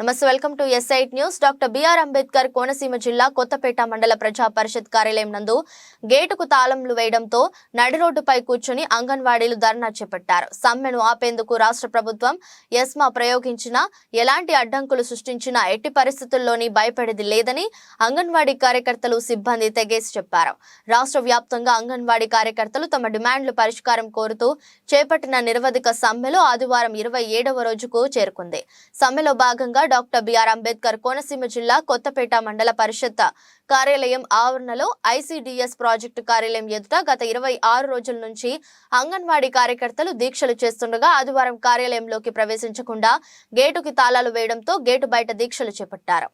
నమస్తే welcome to SIT news. Doctor BR Ambedkar Konaseema జిల్లా కొత్తపేట మండల ప్రజా పరిషత్ కార్యాలయం నందు గేటుకు తాళంలు వేయడంతో నడి రోడ్డుపై కూర్చుని అంగన్వాడీలు ధర్నా చేపట్టారు. సమ్మెను ఆపేందుకు రాష్ట్ర ప్రభుత్వం ఎస్మా ప్రయోగించినా ఎలాంటి అడ్డంకులు సృష్టించినా ఎట్టి పరిస్థితుల్లోని భయపడేది లేదని అంగన్వాడీ కార్యకర్తలు సిబ్బంది తెగేసి చెప్పారు. రాష్ట్ర వ్యాప్తంగా అంగన్వాడీ కార్యకర్తలు తమ డిమాండ్లు పరిష్కారం కోరుతూ చేపట్టిన నిరవధిక సమ్మెలో ఆదివారం ఇరవై ఏడవ రోజుకు చేరుకుంది. సమ్మెలో భాగంగా డాక్టర్ బిఆర్ అంబేద్కర్ కోనసీమ జిల్లా కొత్తపేట మండల పరిషత్ కార్యాలయం ఆవరణలో ఐసీడీఎస్ ప్రాజెక్టు కార్యాలయం ఎదుట గత ఇరవై ఆరు రోజుల నుంచి అంగన్వాడీ కార్యకర్తలు దీక్షలు చేస్తుండగా ఆదివారం కార్యాలయంలోకి ప్రవేశించకుండా గేటుకి తాళాలు వేయడంతో గేటు బయట దీక్షలు చేపట్టారు.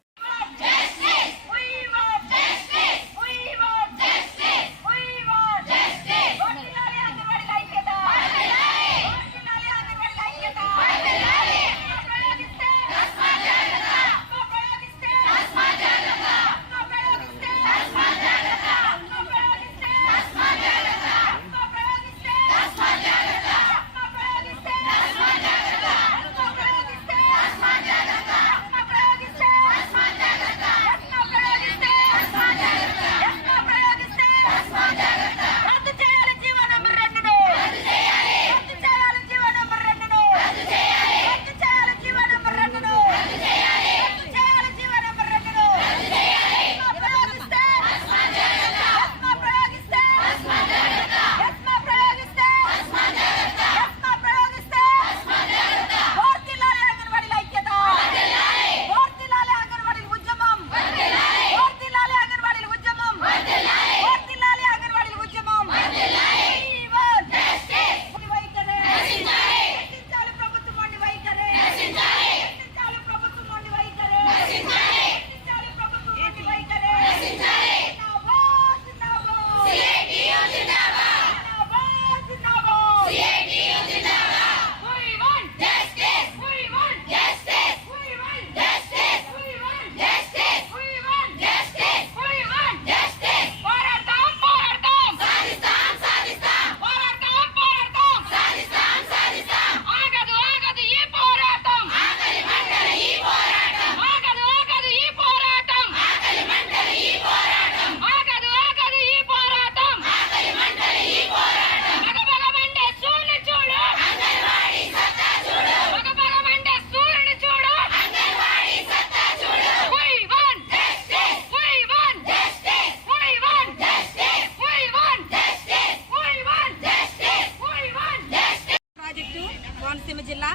కోనసీమ జిల్లా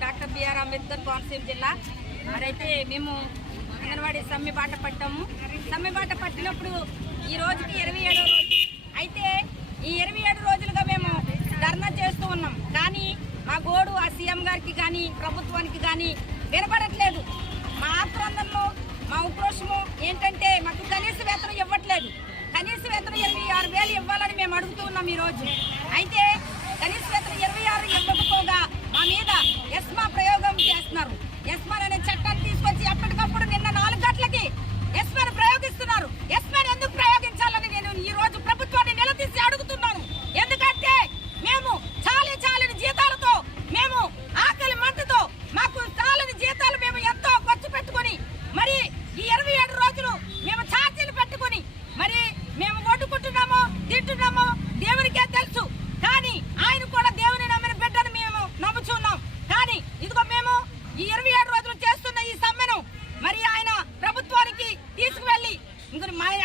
డాక్టర్ బిఆర్ అంబేద్కర్ కోనసీమ జిల్లా. మరైతే మేము అంగన్వాడీ సమ్మె బాట పట్టాము. సమ్మె బాట పట్టినప్పుడు ఈ రోజుకి ఇరవై ఏడో రోజు. అయితే ఈ ఇరవై ఏడు రోజులుగా మేము ధర్నా చేస్తూ ఉన్నాం. కానీ మా గోడు ఆ సీఎం గారికి కానీ ప్రభుత్వానికి కానీ వినపడట్లేదు. మా ఆక్రందనలో మా ఉక్రోషము ఏంటంటే మాకు కనీస వేతనం ఇవ్వట్లేదు. కనీస వేతనం ఇరవై ఆరు వేలు ఇవ్వాలని మేము అడుగుతూ ఉన్నాం ఈరోజు అయితే కనీస వేతనం ఇరవై ఆరు ఇవ్వకపోగా మా మీద ఎస్మా ప్రయోగం చేస్తున్నారు. ఎస్మా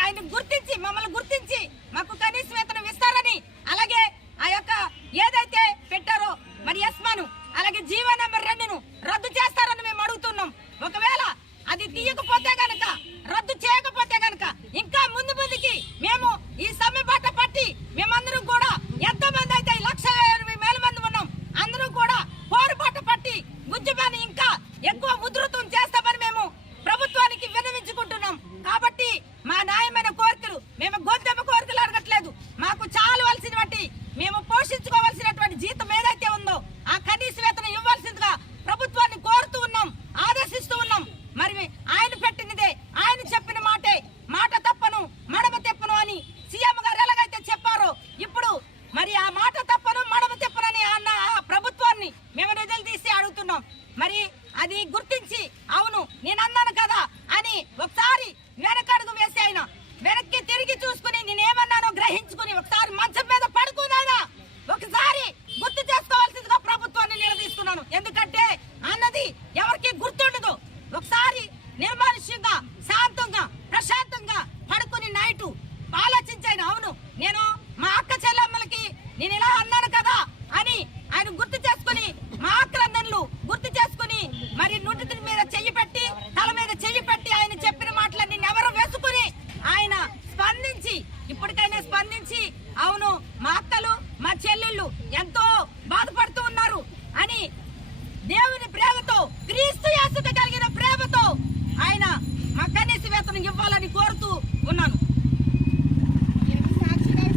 ఆయన గుర్తించి మమ్మల్ని గుర్తించి.